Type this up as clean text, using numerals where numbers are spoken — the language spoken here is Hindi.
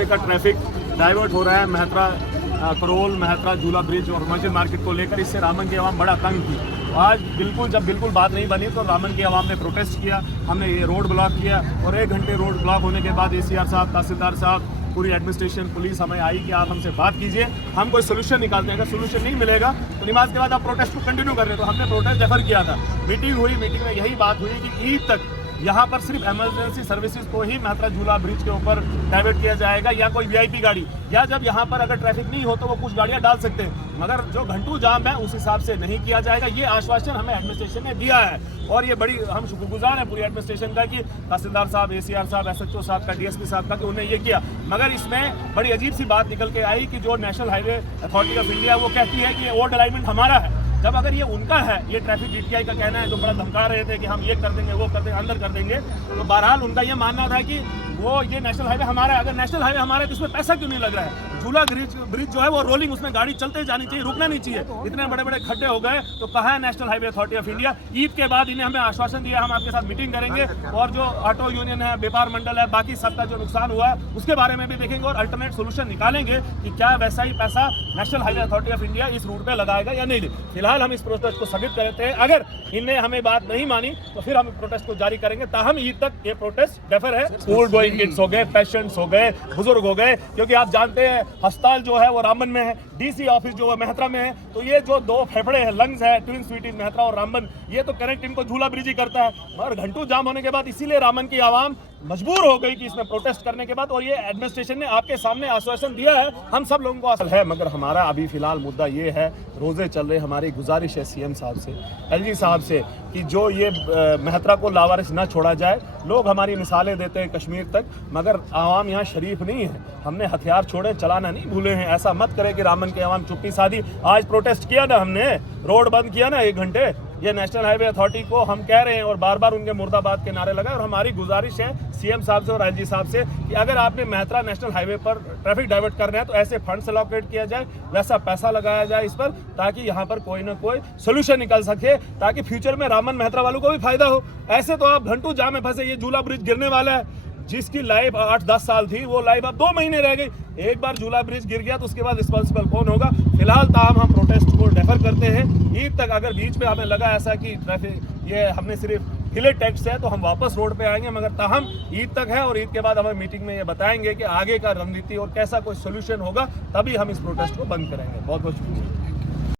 हाईवे का ट्रैफिक डाइवर्ट हो रहा है मेहतरा करोल मेहतरा झूला ब्रिज और मस्जिद मार्केट को लेकर। इससे रामन की आवाम बड़ा तंग थी। आज जब बिल्कुल बात नहीं बनी तो रामन की आवाम ने प्रोटेस्ट किया, हमने ये रोड ब्लॉक किया और 1 घंटे रोड ब्लॉक होने के बाद ACR साहब, तहसीलदार साहब, पूरी एडमिनिस्ट्रेशन, पुलिस हमें आई कि आप हमसे बात कीजिए, हम कोई सोल्यूशन निकालते हैं। अगर सोल्यूशन नहीं मिलेगा तो नमाज के बाद आप प्रोटेस्ट को कंटिन्यू कर रहे हैं। तो हमने प्रोटेस्ट रेफर किया था, मीटिंग हुई, मीटिंग में यही बात हुई कि ईद तक यहाँ पर सिर्फ इमरजेंसी सर्विसेज को ही मेहतरा झूला ब्रिज के ऊपर डाइवर्ट किया जाएगा, या कोई VIP गाड़ी, या जब यहाँ पर अगर ट्रैफिक नहीं हो तो वो कुछ गाड़ियाँ डाल सकते हैं, मगर जो घंटू जाम है उस हिसाब से नहीं किया जाएगा। ये आश्वासन हमें एडमिनिस्ट्रेशन ने दिया है और ये बड़ी हम शुक्रगुजार हैं पूरी एडमिनिस्ट्रेशन का कि तहसीलदार साहब, ACR साहब, SHO साहब का, DSP साहब का, कि उन्होंने ये किया। मगर इसमें बड़ी अजीब सी बात निकल के आई कि जो national highway authority of India वो कहती है कि ये ओवर अलाइनमेंट हमारा है, जब अगर ये उनका है। ये ट्रैफिक DTI का कहना है, जो बड़ा धमका रहे थे कि हम ये कर देंगे, वो कर देंगे, अंदर कर देंगे। तो बहरहाल उनका ये मानना था कि वो ये नेशनल हाईवे हमारा है। अगर नेशनल हाईवे हमारा है तो इसमें पैसा क्यों नहीं लग रहा है? झूला ब्रिज जो है वो रोलिंग, उसमें गाड़ी चलते जानी चाहिए, रुकना नहीं चाहिए। इतने बड़े बड़े खड्डे हो गए तो कहाँ है national highway authority of India? Eid के बाद इन्हें हमें आश्वासन दिया, हम आपके साथ मीटिंग करेंगे और जो ऑटो यूनियन है, व्यापार मंडल है, बाकी सबका जो नुकसान हुआ है उसके बारे में भी देखेंगे और अल्टरनेट सोल्यूशन निकालेंगे कि क्या वैसा ही पैसा national highway authority of India इस रूट पे लगाएगा या नहीं। फिलहाल हम इस प्रोटेस्ट को स्थगित करते हैं। अगर इनने हमें बात नहीं मानी तो फिर हम प्रोटेस्ट को जारी करेंगे। ताहम ईद तक ये प्रोटेस्ट डेफर है। स्कूल गोइंग किड्स हो गए, पेशेंट्स हो गए, बुजुर्ग हो गए, क्योंकि आप जानते हैं अस्पताल जो है वो रामबन में है, DC ऑफिस जो है मेहतरा में है। तो ये जो 2 फेफड़े हैं, लंग्स है, ट्विन सिटीज मेहतरा और रामबन, ये तो कनेक्ट इनको झूला ब्रिज ही करता है। मगर घंटू जाम होने के बाद इसीलिए रामबन की आवाम मजबूर हो गई कि इसमें प्रोटेस्ट करने के बाद, और ये एडमिनिस्ट्रेशन ने आपके सामने आश्वासन दिया है, हम सब लोगों को असल है। मगर हमारा अभी फिलहाल मुद्दा ये है, रोजे चल रहे, हमारी गुजारिश है CM साहब से, LG साहब से, कि जो ये मेहतरा को लावारिस ना छोड़ा जाए। लोग हमारी मिसालें देते हैं कश्मीर तक, मगर आवाम यहाँ शरीफ नहीं है। हमने हथियार छोड़े, चलाना नहीं भूले हैं। ऐसा मत करें कि रामबन के आवाम चुप्पी साधी। आज प्रोटेस्ट किया ना हमने, रोड बंद किया ना 1 घंटे। ये नेशनल हाईवे अथॉरिटी को हम कह रहे हैं और बार बार उनके मुर्दाबाद के नारे लगाए। और हमारी गुजारिश है CM साहब से और LG साहब से कि अगर आपने मेहतरा नेशनल हाईवे पर ट्रैफिक डाइवर्ट करना है तो ऐसे फंड्स अलॉकेट किया जाए, वैसा पैसा लगाया जाए इस पर, ताकि यहाँ पर कोई ना कोई सोल्यूशन निकल सके, ताकि फ्यूचर में रामबन मेहतरा वालों को भी फायदा हो। ऐसे तो आप घंटू जाम में फंसे। ये झूला ब्रिज गिरने वाला है, जिसकी लाइफ 8-10 साल थी, वो लाइफ अब 2 महीने रह गई। एक बार झूला ब्रिज गिर गया तो उसके बाद रिस्पॉन्सिबल कौन होगा? फिलहाल ताहम हम प्रोटेस्ट को डेफर करते हैं ईद तक। अगर बीच में हमें लगा ऐसा कि ट्रैफिक ये हमने सिर्फ किले टैक्स है तो हम वापस रोड पे आएंगे, मगर ताहम ईद तक है। और ईद के बाद हमें मीटिंग में ये बताएंगे कि आगे का रणनीति और कैसा कोई सोल्यूशन होगा, तभी हम इस प्रोटेस्ट को बंद करेंगे। बहुत बहुत शुक्रिया।